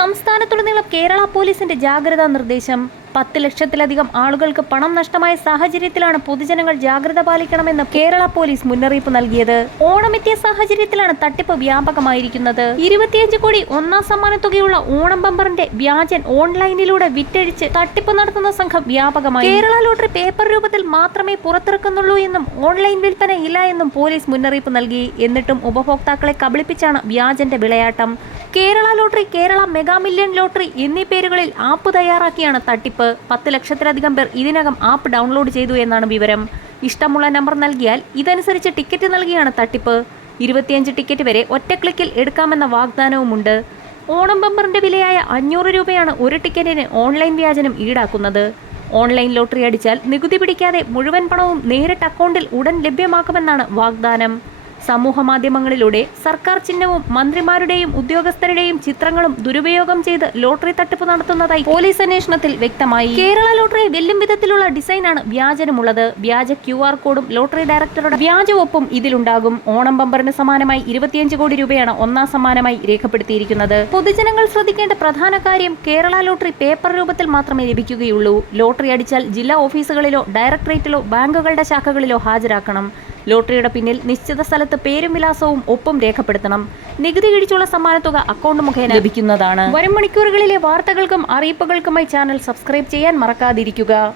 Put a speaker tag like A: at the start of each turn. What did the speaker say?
A: സംസ്ഥാനത്തുടനീളം കേരള പോലീസിന്റെ ജാഗ്രതാ നിർദ്ദേശം. പത്ത് ലക്ഷത്തിലധികം ആളുകൾക്ക് പണം നഷ്ടമായ സാഹചര്യത്തിലാണ് പൊതുജനങ്ങൾ ജാഗ്രത പാലിക്കണമെന്ന് കേരള പോലീസ് മുന്നറിയിപ്പ് നൽകിയത്. ഓണമെത്തിയ സാഹചര്യത്തിലാണ് തട്ടിപ്പ് വ്യാപകമായിരിക്കുന്നത്. ഇരുപത്തിയഞ്ച് കോടി ഒന്നാം സമ്മാനത്തുകയുള്ള ഓണം ബമ്പറിന്റെ വ്യാജൻ ഓൺലൈനിലൂടെ വിറ്റഴിച്ച് തട്ടിപ്പ് നടത്തുന്ന സംഘം വ്യാപകമായി. കേരള ലോട്ടറി പേപ്പർ രൂപത്തിൽ മാത്രമേ പുറത്തിറക്കുന്നുള്ളൂ എന്നും ഓൺലൈൻ വിൽപ്പന ഇല്ല എന്നും പോലീസ് മുന്നറിയിപ്പ് നൽകി. എന്നിട്ടും ഉപഭോക്താക്കളെ കബളിപ്പിച്ചാണ് വ്യാജന്റെ വിളയാട്ടം. Kerala lottery Kerala mega million lottery എന്നീ പേരുകളിൽ ആപ്പ് തയ്യാറാക്കിയാണ് തട്ടിപ്പ്. പത്ത് ലക്ഷത്തിലധികം പേർ ഇതിനകം ആപ്പ് ഡൗൺലോഡ് ചെയ്തു എന്നാണ് വിവരം. ഇഷ്ടമുള്ള നമ്പർ നൽകിയാൽ ഇതനുസരിച്ച് ടിക്കറ്റ് നൽകിയാണ് തട്ടിപ്പ്. ഇരുപത്തിയഞ്ച് ടിക്കറ്റ് വരെ ഒറ്റ ക്ലിക്കിൽ എടുക്കാമെന്ന വാഗ്ദാനവുമുണ്ട്. ഓണം ബമ്പറിന്റെ വിലയായ അഞ്ഞൂറ് രൂപയാണ് ഒരു ടിക്കറ്റിന് ഓൺലൈൻ വ്യാജനം ഈടാക്കുന്നത്. ഓൺലൈൻ ലോട്ടറി അടിച്ചാൽ നികുതി പിടിക്കാതെ മുഴുവൻ പണവും നേരിട്ട് അക്കൗണ്ടിൽ ഉടൻ ലഭ്യമാക്കുമെന്നാണ് വാഗ്ദാനം. സമൂഹ മാധ്യമങ്ങളിലൂടെ സർക്കാർ ചിഹ്നവും മന്ത്രിമാരുടെയും ഉദ്യോഗസ്ഥരുടെയും ചിത്രങ്ങളും ദുരുപയോഗം ചെയ്ത് ലോട്ടറി തട്ടിപ്പ് നടത്തുന്നതായി പോലീസ് അന്വേഷണത്തിൽ വ്യക്തമായി. കേരള ലോട്ടറി വെല്ലും വിധത്തിലുള്ള ഡിസൈനാണ് വ്യാജനമുള്ളത്. വ്യാജ ക്യു ആർ കോഡും ലോട്ടറി ഡയറക്ടറുടെ വ്യാജ ഒപ്പും ഇതിലുണ്ടാകും. ഓണം ബമ്പറിന് സമാനമായി ഇരുപത്തിയഞ്ച് കോടി രൂപയാണ് ഒന്നാം സമ്മാനമായി രേഖപ്പെടുത്തിയിരിക്കുന്നത്. പൊതുജനങ്ങൾ ശ്രദ്ധിക്കേണ്ട പ്രധാന കാര്യം കേരള ലോട്ടറി പേപ്പർ രൂപത്തിൽ മാത്രമേ ലഭിക്കുകയുള്ളൂ. ലോട്ടറി അടിച്ചാൽ ജില്ലാ ഓഫീസുകളിലോ ഡയറക്ടറേറ്റിലോ ബാങ്കുകളുടെ ശാഖകളിലോ ഹാജരാക്കണം. ലോട്ടറിയുടെ പിന്നിൽ നിശ്ചിത സ്ഥലത്ത് പേരും വിലാസവും ഒപ്പം രേഖപ്പെടുത്തണം. നികുതി കിഴിച്ചുള്ള സമ്മാനത്തുക അക്കൗണ്ട് മുഖേന ലഭിക്കുന്നതാണ്. വരും മണിക്കൂറുകളിലെ വാർത്തകൾക്കും അറിയിപ്പുകൾക്കുമായി ചാനൽ സബ്സ്ക്രൈബ് ചെയ്യാൻ മറക്കാതിരിക്കുക.